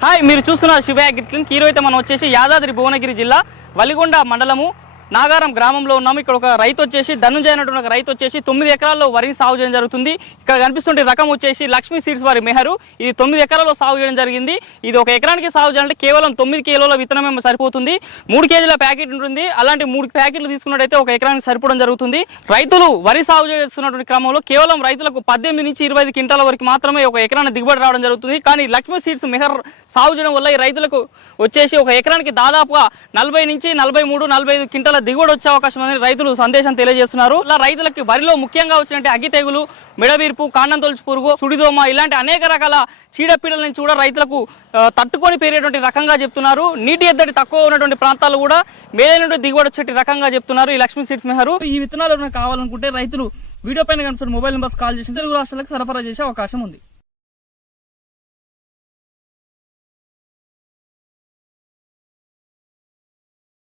Hi మీరు చూస్తున్నారు Shiva agriclinic ఈరోజు అయితే మనం వచ్చేసి యాదాద్రి భువనగిరి జిల్లా వలిగొండ మండలము నాగారం గ్రామంలో ఉన్నాము. ఇక్కడ ఒక రైతు వచ్చేసి ధనుంజయ అనేటువంటి ఒక రైతు వచ్చేసి తొమ్మిది ఎకరాల్లో వరిని సాగు చేయడం జరుగుతుంది. ఇక్కడ కనిపిస్తుంటే రకం వచ్చేసి లక్ష్మీ సీడ్స్ వారి మెహరు. ఇది తొమ్మిది ఎకరాల్లో సాగు చేయడం జరిగింది. ఇది ఒక ఎకరానికి సాగు చేయాలంటే కేవలం తొమ్మిది కిలోల విత్తనమే సరిపోతుంది. మూడు కేజీల ప్యాకెట్ ఉంటుంది. అలాంటి మూడు ప్యాకెట్లు తీసుకున్నట్టయితే ఒక ఎకరానికి సరిపోవడం జరుగుతుంది. రైతులు వరి సాగు చేస్తున్నటువంటి క్రమంలో కేవలం రైతులకు పద్దెనిమిది నుంచి ఇరవై ఐదు క్వింటాల వరకు మాత్రమే ఒక ఎకరానికి దిగుబడి రావడం జరుగుతుంది. కానీ లక్ష్మీ సీడ్స్ మెహర్ సాగు చేయడం వల్ల ఈ రైతులకు వచ్చేసి ఒక ఎకరానికి దాదాపుగా నలభై నుంచి నలభై మూడు నలభై ఐదు క్వింటాల దిగుబడి వచ్చే అవకాశం ఉందని రైతులు సందేశం తెలియజేస్తున్నారు. ఇలా రైతులకి వరిలో ముఖ్యంగా వచ్చినట్టు అగ్గి తెగులు మిడవీర్పు కాండం తొలచి పురుగు సుడిదోమ ఇలాంటి అనేక రకాల చీడపీడల నుంచి కూడా రైతులకు తట్టుకొని పేరేటువంటి రకంగా చెప్తున్నారు. నీటి ఎద్దడి తక్కువ ఉన్నటువంటి ప్రాంతాలు కూడా మేలైనటువంటి దిగుబడి వచ్చేటి రకంగా చెప్తున్నారు ఈ లక్ష్మీ సీడ్స్ మెహరు. ఈ విత్తనాలు కావాలనుకుంటే రైతులు వీడియో పైన కనిపిస్తున్న మొబైల్ నెంబర్స్ కాల్ చేసి తెలుగు రాష్ట్రాలకు సరఫరా చేసే అవకాశం ఉంది.